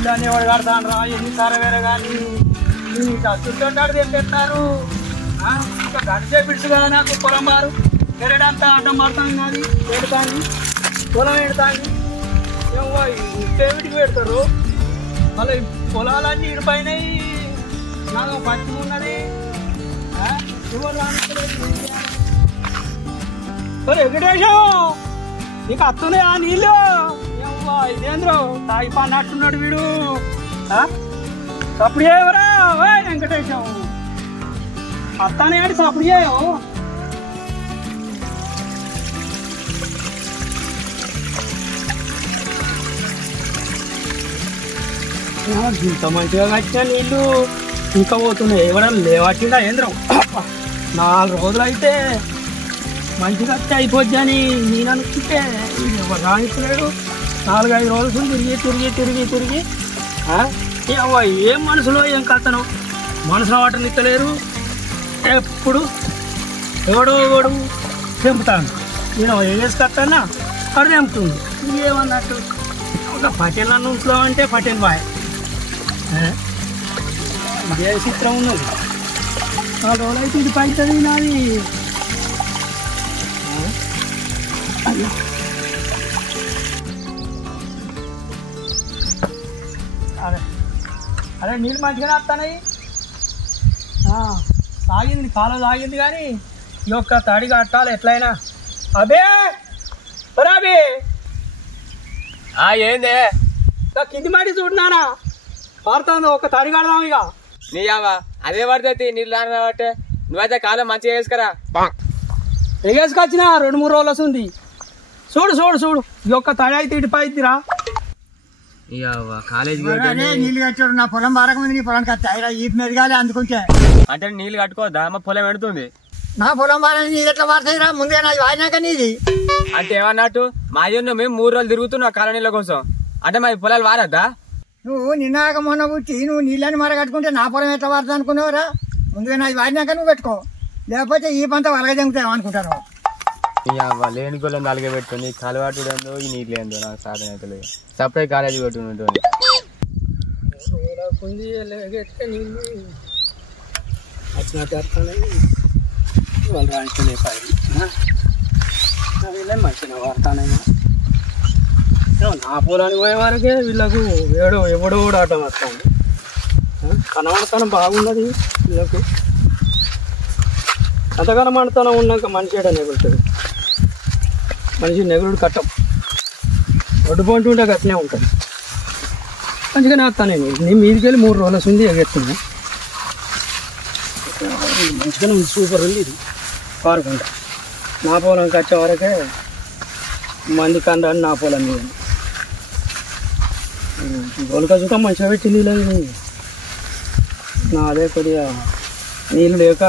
ఇల్లు అనేవాడు కడతాను రా ఎన్నిసార్లు వేరే కానీ చుట్టాడు తెప్పిస్తారు ఇంకా గడిచే పిడుచు కదా నాకు పొలం బారు ఎరడంతా అడ్డం పడతాను కానీ పెడతాను పొలం పెడతాను ఇంకేమిటికి పెడతారు మళ్ళీ పొలాలన్నీ ఇడిపోయినాయి నాకు పచ్చి ఉన్నది వెంకటేశం నీకు అత్తున్నాయి ఆ నీళ్ళు ఇదేంద్రో తాగి పన్నట్టున్నాడు వీడు సప్పుడు చేయవరా వెంకటేశం అత్తానే అంటే సప్పుడు చేయవు ఇంత మంచిగా కట్టిన నీళ్ళు ఇంకా పోతున్నాయి ఎవరైనా లేవట్టిందా ఏంద్రం 4 రోజులు అయితే మంచిగా కట్టి అయిపోద్ది అని నేను అనుకుంటే ఎవరు రానిస్తున్నాడు 4-5 రోజులు తిరిగి ఏం మనసులో ఏం కథను మనసులో వాటని ఇస్తలేరు ఎప్పుడు ఎవడో తెంపుతాను నేను వేసుకొస్తానా అక్కడ తెంపుతుంది ఏమన్నట్టు ఒక పటేల్ అన్న ఉంట్లో అంటే పటేల్ బాయ్ ఇదే చిత్రం ఉన్నది 4 రోజులు అయితే ఇది పైతుంది నాది అరే నీళ్ళు మంచిగానే వస్తాయి సాగింది కాలం సాగింది కానీ ఈ యొక్క తడి కట్టాలి ఎట్లయినా అబే ఏందే కింది మాటి చూడనానా పారుతాను ఒక తడి కడదాం ఇక నీయావా అదే పడుతుంది నీళ్ళు రాబట్టే నువ్వైతే కాలం మంచిగా వేసుకురా ఎగేసుకొచ్చిన 2-3 రోజులు వస్తుంది చూడు ఈ యొక్క తడి అయితే ఇటుపైద్దిరా కాలేజీ నీళ్ళు కట్టాడు నా పొలం బారకముంది నీ పొలం కట్టాయిరా ఈ మెదగాలి అందుకుంటే అంటే నీళ్ళు కట్టుకోవద్దా మా పొలం పెడుతుంది నా పొలం బార నీళ్ళు ఎట్లా మారుతాయిరా ముందే నాది వాడినాక నీది అంటే ఏమన్నట్టు మా మేము 3 రోజులు తిరుగుతున్నావు కాలనీల కోసం అంటే మా పొలాలు వారద్దా నువ్వు నిన్నాక మొన్న పుట్టి నువ్వు నీళ్ళని మరగట్టుకుంటే నా పొలం ఎట్లా వాడతా అనుకున్నావురా ముందుగా నాది వాడినాక నువ్వు పెట్టుకో లేకపోతే ఈ పంట వలగజంగుతావు అనుకుంటాను లేని గొల్లం నలిగే పెట్టుకుని కలవాటు ఏందో ఈ నీళ్ళు ఏందో నాకు సాధన అయితే లేదు సపరేట్ కాలేజీ పెట్టుకుంటుంది వాళ్ళు రాయించుకునే మంచిగా వాడతానయ్యా నా పొలానికి పోయే వరకే వీళ్ళకు ఎవడో కూడా ఆటం వస్తాను కనబడతానం బాగున్నది వీళ్ళకు అంతగానో మండుతనం ఉన్నాక మనిషి ఏడా నెగులుతుంది మనిషి నెగులుడు కట్టం ఒడ్డు పోంటుంటే అట్లే ఉంటుంది మంచిగానే వస్తాను నేను మీదికి వెళ్ళి 3 రోజుల ఉంది ఎగెత్తున్నా మంచిగానే ఉంది సూపర్ ఉంది ఇది పారుకుంటా నా పొలంకి వచ్చే వరకే మంది కండాన్ని నా పొలం మీద గోలుక చూద్దాం మంచిగా పెట్టింది లేదు నా అదే కొద్దిగా నీళ్ళు లేక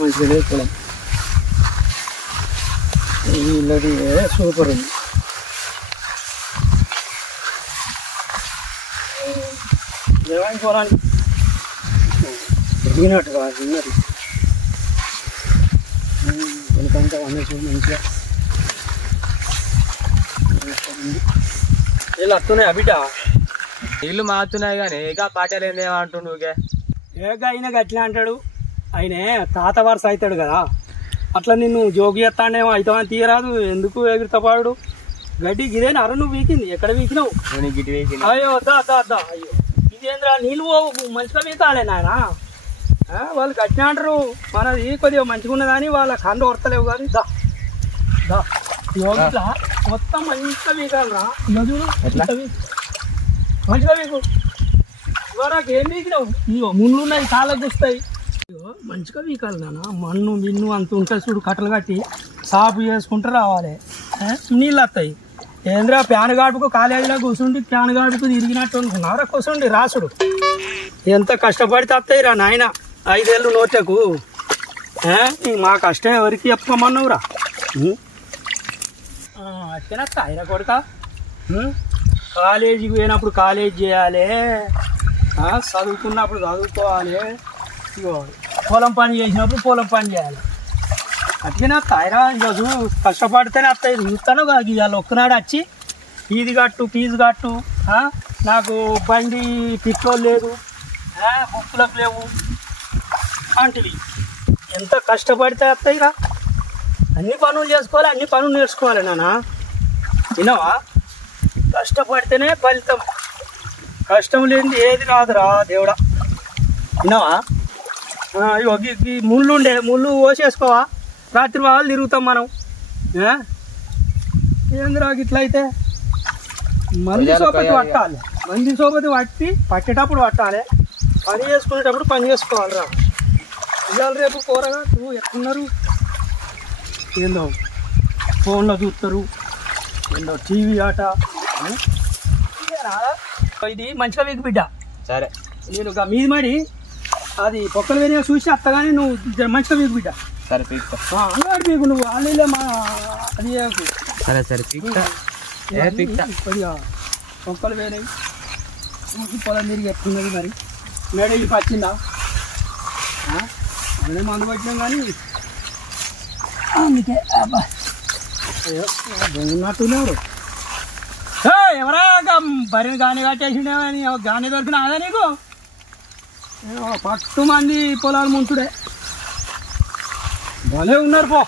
మంచిగా లేదు పొలం నీళ్ళది సూపర్ ఉంది ఏమైంది పొలానికి ఎదిగినట్టు కాదు ఉన్నది గోలుకంతా వండేసి మంచిగా నీళ్ళు వస్తున్నాయా బిడ్డ నీళ్ళు మారుతున్నాయి కానీ ఏగా పాటలు ఏందేమంటుండు ఏగా అయినా గట్లా అంటాడు ఆయనే తాత వరుస అవుతాడు కదా అట్లా నిన్ను జోగి ఎత్తాడేమో అవుతామని తీయరాదు ఎందుకు ఎగురుతాడు గడ్డి గిదే నర నువ్వు వీకింది ఎక్కడ వీకినావు అయ్యో అయ్యో ఇదేంద్రా నీళ్ళు మంచిగా వీకాలే నాయన వాళ్ళు గట్టిన అంటారు మనది కొద్దిగా మంచిగా ఉన్నదని వాళ్ళ కండు వరతలేవు కానీ ఇట్లా మొత్తం మంచిగా వీకాలరా మంచిగా వీకు ఇవరకు ఏం వీకినావు ఇగో ముళ్ళు ఉన్నాయి కాళ్ళకు వస్తాయి ఇగో మంచిగా వీకాలి నాన్న మన్ను మిన్ను అంత ఉంటుంది చూడు కట్టలు కట్టి సాపు చేసుకుంటూ రావాలి నీళ్ళు వస్తాయి ఏంద్రా ప్యాన్ గాడుపుకు కాలేజీలో కూర్చుండి ప్యాన్ గాడుపు తిరిగినట్టు అనుకున్నారా కూర్చుండి రాసుడు ఎంత కష్టపడితే వస్తాయి రా నాయన 5 ఏళ్ళు నోట్లకు మా కష్టం ఎవరికి చెప్పుకోమన్నావురా అట్లా తాయిరా కొడుక కాలేజీకి పోయినప్పుడు కాలేజ్ చేయాలి చదువుకున్నప్పుడు చదువుకోవాలి ఇగో పొలం పని చేసినప్పుడు పొలం పని చేయాలి అట్లనే తాయిరా ఈరోజు కష్టపడితేనే వస్తాయి చూస్తాను ఇవాళ ఒక్కనాడు వచ్చి ఫీజు కట్టు నాకు బండి పెట్రోల్ లేదు, బుక్కులకు లేవు అంటివి. ఎంత కష్టపడితే వస్తాయిరా. అన్ని పనులు చేసుకోవాలి, అన్ని పనులు నేర్చుకోవాలి నాన్న. విన్నావా? కష్టపడితేనే ఫలితం. కష్టం లేనిది ఏది రాదురా దేవుడా. విన్నావా? ఇగో ఈ ముళ్ళు కోసేసుకోవా, రాత్రి వాళ్ళు తిరుగుతాం మనం. ఏందిరా ఇట్లా అయితే? మంది సోపతి పట్టాలి, మంది సోపతి పట్టేటప్పుడు పట్టాలి, పని చేసుకునేటప్పుడు పని చేసుకోవాలిరా. ఇవాళ రేపు కూరగా నువ్వు ఎక్కడున్నారు? ఏందో ఫోన్లో చూస్తారు, ఏందో టీవీ ఆట. ఇది మంచిగా వీకు బిడ్డ. సరే నేను మీది మరి అది పొక్కలు వేరే చూసి అత్తగానే నువ్వు మంచిగా వీకు బిడ్డ. సరే పీక్తా. అన్నాడు పీకు నువ్వు ఆన్లైన్లో మా అది సరే సరే పీక్తా. కొద్దిగా పొక్కలు వేరే పొలం తిరిగి ఎట్టున్నది మరి. మేడ ఇల్లు వచ్చిందా? అదే మందు పెట్టినాం కానీ అందుకే అబ్బా ఉన్నట్టున్నారు. ఎవరా బరిని గాని కట్టేసిండే అని గాని దొరికిన అదా నీకు? పట్టు మంది పొలాలు ముంచుడే భలే ఉన్నారు పో.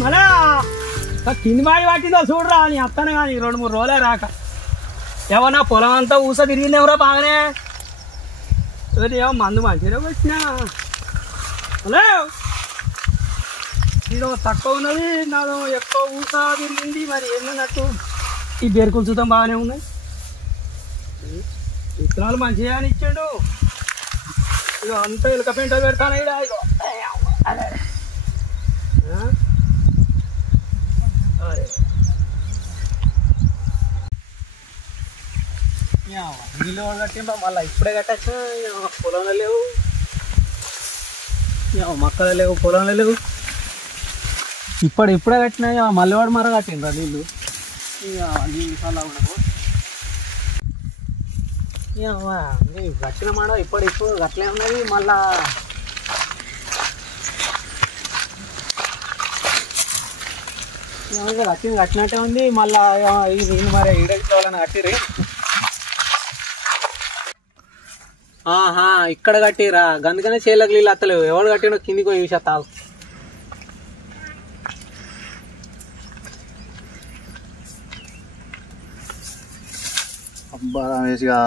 మళ్ళా కింది మాడి పట్టిందో చూడరా నీ అత్తనే కానీ 2-3 రోజులే రాక. ఏమన్నా పొలం అంతా ఊస తిరిగిందేమరా బాగానే. ఏమో మందు మంచిగా వచ్చినా. హలో, నీదో తక్కువ ఉన్నది, నాదో ఎక్కువ ఊస తిరిగింది. మరి ఏంటన్నట్టు ఈ బేరుకులు చూద్దాం బాగానే ఉన్నాయి. విత్తనాలు మంచిగా అని ఇచ్చాడు. ఇక అంతా ఇలక పెంట పెడతాను ఇక. ఇగో నీళ్ళు కట్టింప మళ్ళీ ఇప్పుడే కట్టచ్చు. పొలంలో లేవు, మొక్కలు లేవు, పొలంలో లేవు. ఇప్పుడే కట్టినా మళ్ళీ వాడు మర కట్టిండ్రా నీళ్ళు. నీళ్ళు సల్లా ఉండవు. కట్టిన మాట ఇప్పుడు అట్లే ఉన్నది. మళ్ళా కట్టినట్టే ఉంది. మళ్ళా ఇది మరి ఈడని కట్టిరి. ఇక్కడ కట్టిరా, అందుకనే చేలకు నీళ్ళు అత్తలేవు. ఎవరు కట్టినో కిందికి పోయి చూసా తాగు. అబ్బా రమేష్గా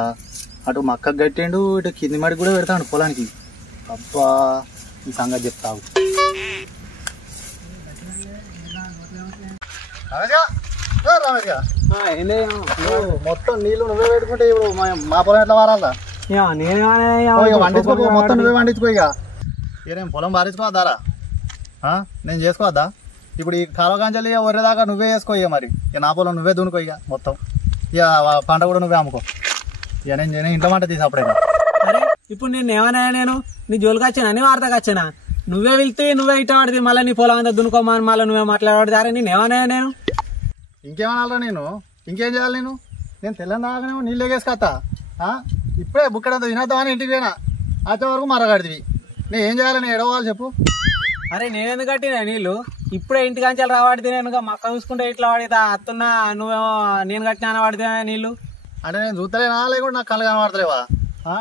అటు మక్కకు కట్టిండు, ఇటు కింది మడికి కూడా పెడతాడు పొలానికి. అబ్బా ఈ సంగతి చెప్తావు. మొత్తం నీళ్ళు నువ్వే పెట్టుకుంటే ఇప్పుడు మా పొలం ఎట్లా వారాలా? వండించుకో, మొత్తం నువ్వే వండించుకో. ఇక నేను పొలం వారించుకోవద్దారా? నేను చేసుకోవద్దా? ఇప్పుడు ఈ కాలువ కాంచాలి వరేదాకా నువ్వే చేసుకో. ఇక మరి ఇక నా పొలం నువ్వే దున్నుకో. ఇక మొత్తం ఇక పంట కూడా నువ్వే అమ్ముకో. ఇక నేను ఇంట్లో మంట తీసి అప్పుడే. అరే ఇప్పుడు నేను ఏమన్నా, నేను నీ జోలికి వచ్చానా, నీ వార్తకు వచ్చానా? నువ్వే వెళ్తే నువ్వే ఇట్ట పడితే మళ్ళీ నీ పొలం అంతా దున్నుకోమని మళ్ళీ నువ్వే మాట్లాడబడితే. అరే నేను ఏమన్నా, నేను ఇంకేమన్నా నేను ఇంకేం చేయాలి? నేను తెల్లని దాకానేమో నీళ్ళు ఎగేసుకొస్తా. ఇప్పుడే బుక్కడంతా తినేద్దామని ఇంటికి పోయినా, వచ్చే వరకు మరగడివి. నేను ఏం చేయాలి? నేను ఎడవాలి చెప్పు. అరే నేను ఎందుకు కట్టినా నీళ్ళు? ఇప్పుడే ఇంటికి అంచాలి రావాడితే నేను మక్క చూసుకుంటే ఇట్లా వాడితే అత్తున్నా, నువ్వేమో నేను కట్టినా వాడితే నీళ్ళు. అంటే నేను చూస్తలేనా లేకుండా నాకు కళ్ళు కనబడతలేవా?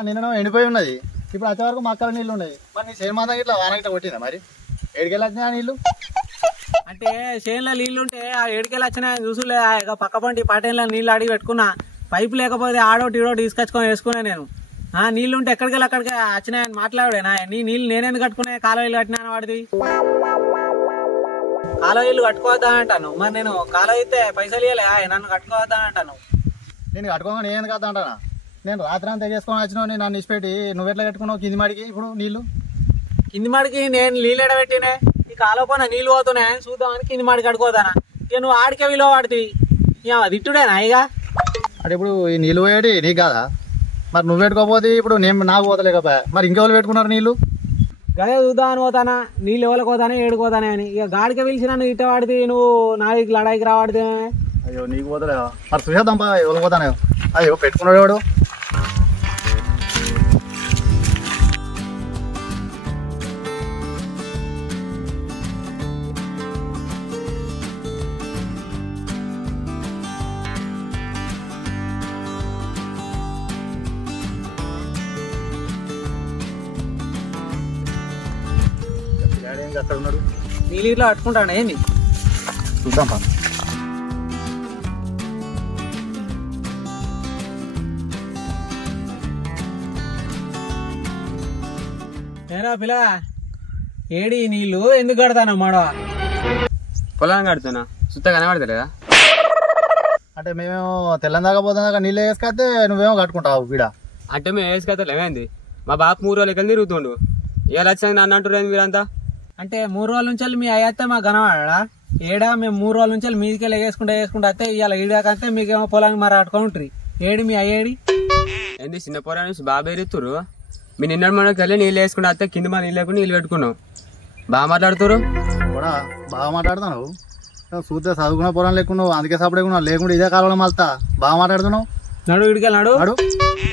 నిన్న ఎండిపోయి ఉన్నది, ఇప్పుడు వచ్చే వరకు మక్కల నీళ్ళు ఉన్నాయి. మరి నీ చేను మాత్రం ఇట్లా వానగిట్లా కొట్టిందా? మరి ఏడికెళ్ళి వచ్చినాయా నీళ్ళు? అంటే చేనులో నీళ్ళు ఉంటే ఆ ఏడికెళ్ళి వచ్చినాయని చూసులే. పక్క పంటి పాటేళ్ళ నీళ్ళు అడిగి పెట్టుకున్నా. పైపు లేకపోతే ఆడోటి ఈడోటి తీసుకొచ్చుకొని వేసుకున్నా నేను. నీళ్ళు ఉంటే ఎక్కడికి వెళ్ళి అక్కడికి వచ్చినాయని మాట్లాడేనా? నీ నీళ్ళు నేనేందుకు కట్టుకున్నా? కాలువలు కట్టినా వాడిది. కాలువలు కట్టుకోవద్దా అంటాను. మరి నేను కాలువ అయితే పైసలు ఇవ్వలే, నన్ను కట్టుకోవద్దా అంటాను. నేను కట్టుకోగా నేను ఎందుకు వద్దా అంటానా? నేను రాత్రి అంతా చేసుకొని వచ్చినావు, నేను నన్ను ఇచ్చిపెట్టి నువ్వెట్లా కట్టుకున్నావు కింది మాడికి? ఇప్పుడు నీళ్ళు కింది మాడికి నేను నీళ్ళు ఎడబెట్టినే. ఈ కాలువ పైన నీళ్ళు పోతున్నాయని చూద్దామని కింది మాడికి కట్టుకోదానా? ఇక నువ్వు ఆడికే విలువ పడుతుంది. తిట్టుడేనా ఇక? అంటే ఇప్పుడు ఈ నీళ్ళు పోయేటి నీకు కాదా? మరి నువ్వు పెట్టుకోపోతే ఇప్పుడు నేను నాకు పోతలేకపోయా, మరి ఇంకెవరు పెట్టుకున్నారు నీళ్ళు? గదే చూద్దామని పోతానా, నీళ్ళు ఎవరికి పోతానే ఏడుకోతానే అని. ఇక గాడికి పిలిచి నన్ను ఇట్ట వాడితే నువ్వు నాడికి లడాయికి రావాడితే. అయ్యో నీకు పోతలేవా? మరి చూసేద్దాం పా ఎవరు పోతానే. అయ్యో పెట్టుకున్నాడు వాడు. అక్కడ ఉన్నాడు, నీళ్ళు ఇట్లా పట్టుకుంటాడు ఏంది చూద్దాం పా. ఏరా పిల్ల ఏడి నీళ్ళు ఎందుకు కడతాను మాడవ? పొలం కడుతున్నా సుత్త కనబడతలేదా? అంటే మేమేమో తెల్లందాకా పోతుందాకా నీళ్ళు వేసుకొస్తే నువ్వేమో కట్టుకుంటావు వీడ. అంటే మేము వేసుకత్తలే ఏమైంది? మా బాపు 3 రోజులు ఎక్కడ తిరుగుతుండు, ఇలా వచ్చాక నన్ను అంటారు మీరంతా. అంటే 3 రోజుల నుంచి మీ అయ్యత్తే మాకు కనవాడా? ఏడా మేము 3 రోజుల నుంచి మీదికెళ్ళి వేసుకుంటే అత్తే ఇవాళ ఈడాకంటే మీకేమో పొలానికి మరి అట్టుకొని ఉంటుంది. ఏడి మీ అయ్యేడి ఏంది చిన్న పొలం నుంచి బాగా ఎత్తురు. మీ నిన్న మనకి వెళ్ళి నీళ్ళు వేసుకుంటే అత్తే కింద మా నీళ్ళు లేకుండా నీళ్ళు పెట్టుకున్నావు. బాగా మాట్లాడుతురు కూడా బాగా మాట్లాడుతున్నావు. చూస్తే చదువుకున్న పొలం లేకున్నావు, అందుకే సపడేకున్నావు. లేకుండా ఇదే కాలంలో మళ్తా బాగా మాట్లాడుతున్నావు. నడు ఇడికెళ్ళాడు నాడు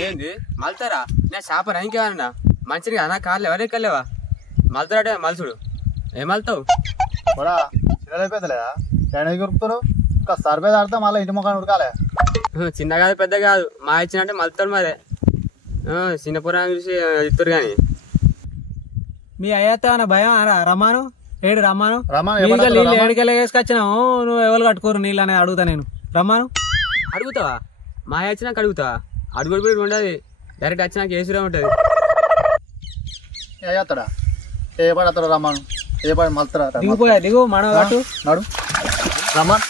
ఏంది మళ్తారా? నేను చేపనా ఇంకేమన్నా మంచిగా అన్నా కాళ్ళు ఎవరికి వెళ్ళేవా? మళ్తాడే మలుసుడు ఏం మళ్తావు కూడా చిన్నదైపోతలేదా? ఎక్కడికి ఉరుకుతారు? ఇంకా సర్వే దాడితే మళ్ళీ ఇంటి ముఖాన్ని ఉరకాలే. చిన్న కాదు పెద్ద కాదు, మా ఇచ్చినట్టే మలుతాడు మరే. చిన్న పురాణం చూసి ఇస్తారు కానీ మీ అయ్యత్తే ఏమన్నా భయం రమ్మాను ఏడు రమ్మాను రమ్మను, నీళ్ళు ఏడికెళ్ళి వేసుకొచ్చినావు నువ్వు ఎవరు కట్టుకోరు నీళ్ళు అనేది అడుగుతా నేను. రమ్మాను అడుగుతావా? మా వచ్చినాక అడుగుతావా? అడుగుడు ఉండదు, డైరెక్ట్ వచ్చినాక వేసుడే ఉంటుంది. అయ్యాస్తాడా? ఏ పడతాడు రమ్మను, ఏ పడి మలుతారా? దిగిపోయా దిగు మన కట్టు నాడు రమ్మన్.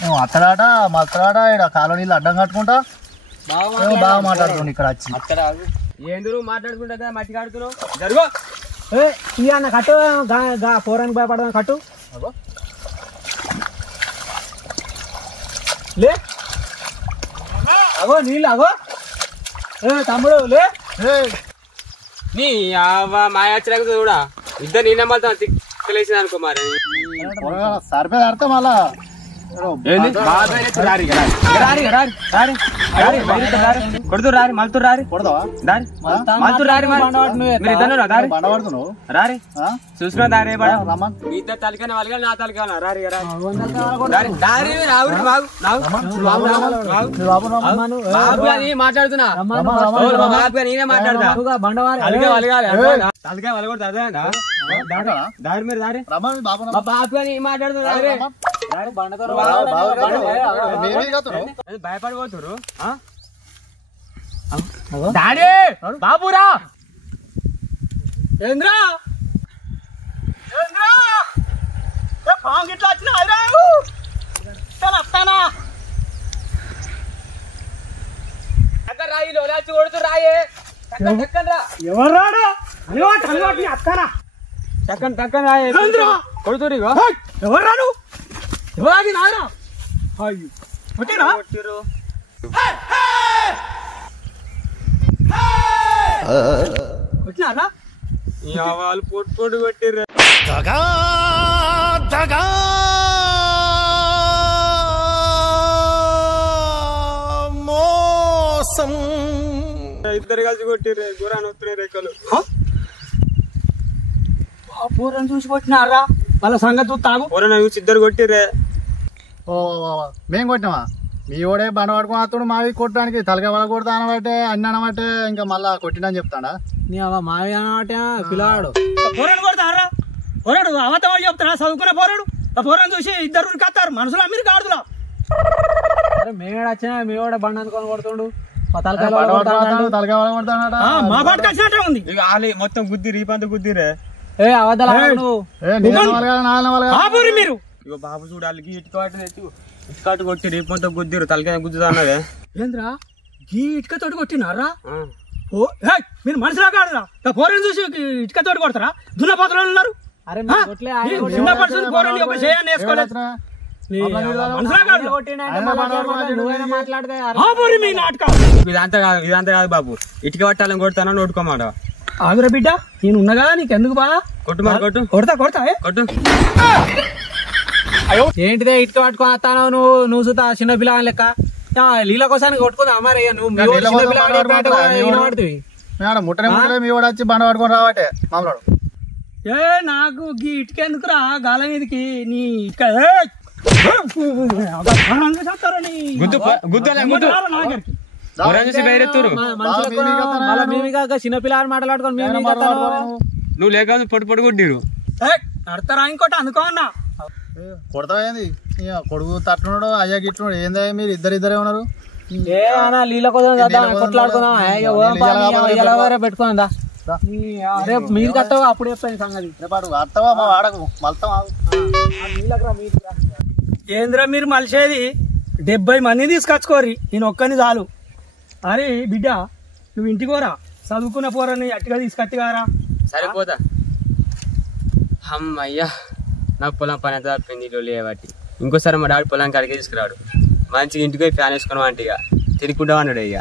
నువ్వు అత్తడాట మలుతాడ ఇక్కడ కాలువ నీళ్ళు అడ్డం కట్టుకుంటా బాగా మాట్లాడుతుంది ఇక్కడ వచ్చి. ఏందరు మాట్లాడుకుంటా మట్టి కాడుతున్నావు? జరుగు అన్న కట్టు పోరానికి భయపడదా కట్టు లే అగో నీళ్ళు అగో తమ్ముడు లే. నీ మా వచ్చినాక కూడా ఇద్దరు నేనే మళ్తాను తిక్కలేసింది అనుకో. మరి సరిపే ఆడితే మళ్ళా కొడుతు రారి మలుతురు రారి కొడతావా? మలుతురు రారి బండబడుతున్నావు రారి చూసుకున్నా దారి రమ్మన్. మీ ఇద్దరు తలకైనా వాళ్ళగా నా తలకైనా రారి రారి రావుడు బాబు అని మాట్లాడుతున్నా. బాబు అని నేనే మాట్లాడతా. తలకాయ వలగొడతా దారి మీరు దారి రమ్మన్ బాబు బాబు అని మాట్లాడుతున్నా. భయపడిపోతురు డాడీ బాబురా ఏంద్రా ఇట్లా వచ్చిన రాయి కొడుతు రాయే ఎవరు రాడా అలవాటు అత్తానా టక్కన రాయే కొడుతురు. ఎవరు రాను ఎవరాది నాయన అయ్యో ఓకేనా వచ్చినారా వాళ్ళు పొట్టు కొట్టిర్రు. మోసం ఇద్దరు కలిసి కొట్టిర్రు. గురాన్ని వస్తున్నాయి రెక్కలు. పూరని చూసి కొట్టినారా వాళ్ళ సంగతి చూస్తాము. పూరని చూసి ఇద్దరు కొట్టిర్రే. ఓ మేం కొట్టినావా? మీ ఓడే బండ పట్టుకుని వస్తాడు మావి కొట్టడానికి తలకాయ వల కొడతా అనబట్టే అన్ని అనబట్టే ఇంకా మళ్ళా కొట్టినని చెప్తాడా? నీ మావి అన్నమాట పిల్లవాడు పోరాడు కొడతారా? పోరాడు అవతవాడు చెప్తారా? చదువుకునే పోరాడు పోరాడు చూసి ఇద్దరు కత్తారు మనుషులు మీరు కాడుతులా. మేడ వచ్చినా మీ వాడే బండి అనుకొని కొడుతుండు. తలకాయ వల కొడతాడ. మా పాటకు వచ్చినట్టే ఉంది. ఇక ఆలి మొత్తం గుద్ది రీపంత గుద్దిరే. ఏ అవతల నువ్వు మీరు ఇక బాబు చూడాలి ఇటుకాటు కొట్టి రీపంత గుద్దిరు తలకాయ గుద్దుతా అన్నదే. ఏంద్రా ఈ ఇటుక తోటి కొట్టినారా? మీరు మనుషులా కాదురా? పోరని చూసి ఇటుక తోటి కొడతారా? దున్నపోతలు ఉన్నారు. అరే చిన్న పర్సన్ పోరని ఒక చేయాన్ని వేసుకోలేదు. నువ్వైనా మాట్లాడితే మీ నాటకాలు ఇదంతా కాదు బాబు ఇటుక పట్టాలని కొడతానని నోటుకోమాట ఆగురా బిడ్డ నేను ఉన్నగా నీకెందుకు బా కొట్టు మరి కొట్టు కొడతా కొట్టు ఏంటిదే ఇటుక పట్టుకొని వస్తాను నువ్వు చూస్తా చిన్న పిల్లగాని లెక్క నీళ్ళ కోసానికి కొట్టుకుందా మరి నువ్వు చిన్న పిల్లగాడు ముట్టనే మీ వాడు వచ్చి బండ పట్టుకొని రావటే మామూలు ఏ నాకు గీ ఇటుకెందుకురా గాల మీదకి నీ చిన్న పిల్లగాని మాట్లాడుకొని నువ్వు లేక పొట్టు పొట్టు కొట్టిడు నడతారా ఇంకోటి అందుకోన్నా కొడతావేంది కొడుకు తట్టున్నాడు అయ్యా గిట్టున్నాడు ఏందా మీరు ఇద్దరే ఉన్నారు నీళ్ళ కోసం కొట్లాడుకుందాం పెట్టుకుందా రేపు మీరు కట్టావా అప్పుడు చెప్పాను సంగతి అత్తవా మా వాడకు మల్తాం ఏంద్ర మీరు మలిసేది 70 మంది తీసుకొచ్చుకోరి నేను ఒక్కని చాలు అరే బిడ్డ నువ్వు ఇంటికోరా చదువుకున్న పోరని అట్టుగా తీసుకొచ్చిగారా సరిపోతా అమ్మయ్యా నాకు పొలం పని అంతా తప్పింది లేవాటి ఇంకోసారి మా డాడీ పొలానికి అడిగి తీసుకురాడు మంచిగా ఇంటికి ఫ్యాన్ వేసుకున్నాం అంటే ఇక తిరుగుకుంటా అన్నాడు ఇక